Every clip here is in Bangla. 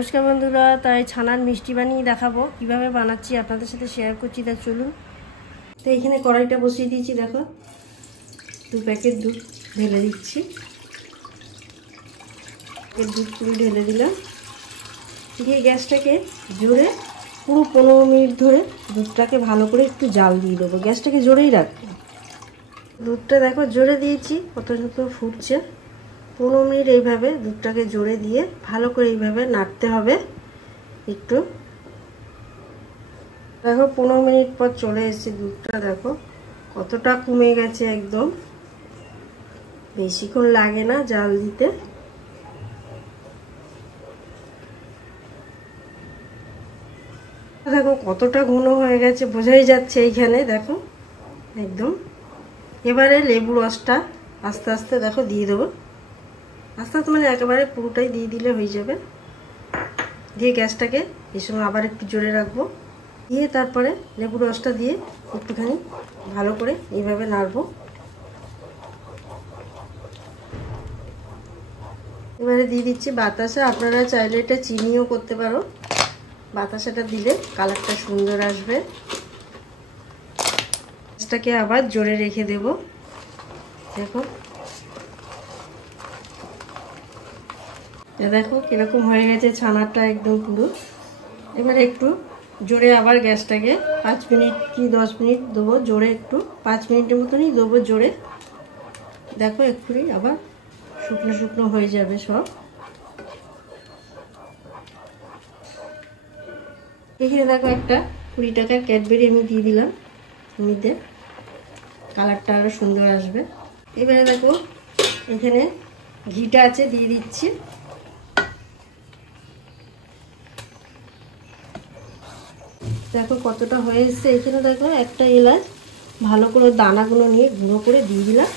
নমস্কার বন্ধুরা, তাই ছানার মিষ্টি বানিয়ে দেখাবো কিভাবে বানাচ্ছি আপনাদের সাথে শেয়ার করছি। তা চলুন। তো এখানে কড়াইটা বসিয়ে দিয়েছি, দেখো 2 প্যাকেট দুধ ঢেলে দিচ্ছি। দুধ পুরো ঢেলে দিলাম, দিয়ে গ্যাসটাকে জোরে পুরো 15 মিনিট ধরে দুধটাকে ভালো করে একটু জাল দিয়ে দেবো। গ্যাসটাকে জোরেই রাখবো। দুধটা দেখো জোরে দিয়েছি, কত সুন্দর ফুটছে। 15 মিনিট এইভাবে দুধটাকে জোরে দিয়ে ভালো করে এইভাবে নাড়তে হবে একটু। দেখো 15 মিনিট পর চলে এসেছে, দুধটা দেখো কতটা কমে গেছে, একদম বেশিক্ষণ লাগে না জাল দিতে। দেখো কতটা ঘন হয়ে গেছে, বোঝাই যাচ্ছে এইখানে, দেখো একদম। এবারে লেবু রসটা আস্তে আস্তে দেখো দিয়ে দেবো। আস্তে আস্তে মানে একেবারে পুরোটাই দিয়ে দিলে হয়ে যাবে। দিয়ে গ্যাসটাকে এই সময় আবার একটু জোরে রাখবো, দিয়ে তারপরে লেবু রসটা দিয়ে একটুখানি ভালো করে এইভাবে নাড়বো। এবারে দিয়ে দিচ্ছি বাতাসা। আপনারা চাইলে এটা চিনিও করতে পারো। বাতাসাটা দিলে কালারটা সুন্দর আসবে। গ্যাসটাকে আবার জোরে রেখে দেব। দেখো দেখো কিরকম হয়ে গেছে ছানাটা, একদম পুরো। এবারে একটু জোরে আবার গ্যাসটাকে 5 মিনিট কি 10 মিনিট দেবো জোরে, একটু 5 মিনিটের মতনই দেবো জোরে। দেখো এক্ষুনি আবার শুকনো শুকনো হয়ে যাবে সব। এখানে দেখো একটা 20 টাকার ক্যাডবেরি আমি দিয়ে দিলাম, এমনিতে কালারটা আরও সুন্দর আসবে। এবারে দেখো এখানে ঘিটা আছে, দিয়ে দিচ্ছি। দেখো কতটা হয়ে এসছে। এখানে দেখো একটা এলাচ ভালো করে দানাগুলো নিয়ে গুঁড়ো করে দিয়ে দিলাম।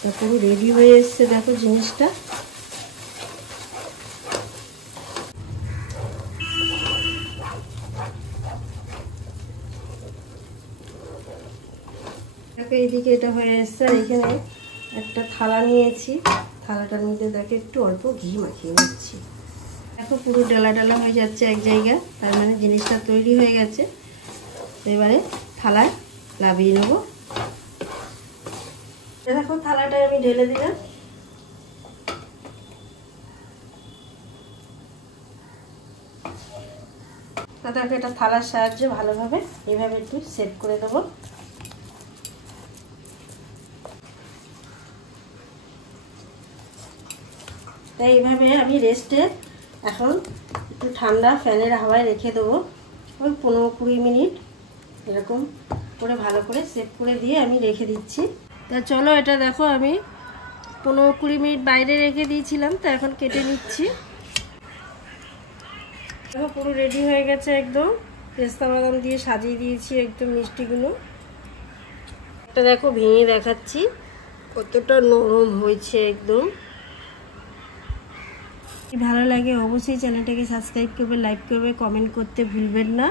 তারপরে রেডি হয়ে এসছে দেখো জিনিসটা। দেখো এইদিকে এটা হয়ে এসছে। আর এখানে একটা থালা নিয়েছি, থালাটার মধ্যে দেখো একটু অল্প ঘি মাখিয়ে নিচ্ছি। দেখো পুরো ডালা ডালা হয়ে যাচ্ছে এক জায়গায়, তার মানে জিনিসটা তৈরি হয়ে গেছে। এবারে থালায় লাভিয়ে নেব। দেখো থালাটায় আমি ঢেলে দিলাম। তারপরে এটা থালার সাহায্যে ভালোভাবে এইভাবে একটু সেট করে দেবো। তাই এইভাবে আমি রেস্টে এখন একটু ঠান্ডা ফ্যানের হাওয়ায় রেখে দেবো, ওই 15-20 মিনিট এরকম করে ভালো করে সেট করে দিয়ে আমি রেখে দিচ্ছি। তা চলো এটা দেখো আমি 15-20 মিনিট বাইরে রেখে দিয়েছিলাম, তো এখন কেটে নিচ্ছি। দেখো পুরো রেডি হয়ে গেছে একদম। পেস্তা বাদাম দিয়ে সাজিয়ে দিয়েছি একদম মিষ্টিগুলো। এটা দেখো ভেঙে দেখাচ্ছি কতটা নরম হয়েছে একদম। ভালো লাগে অবশ্যই চ্যানেলটাকে সাবস্ক্রাইব করবে, লাইক করবে, কমেন্ট করতে ভুলবেন না।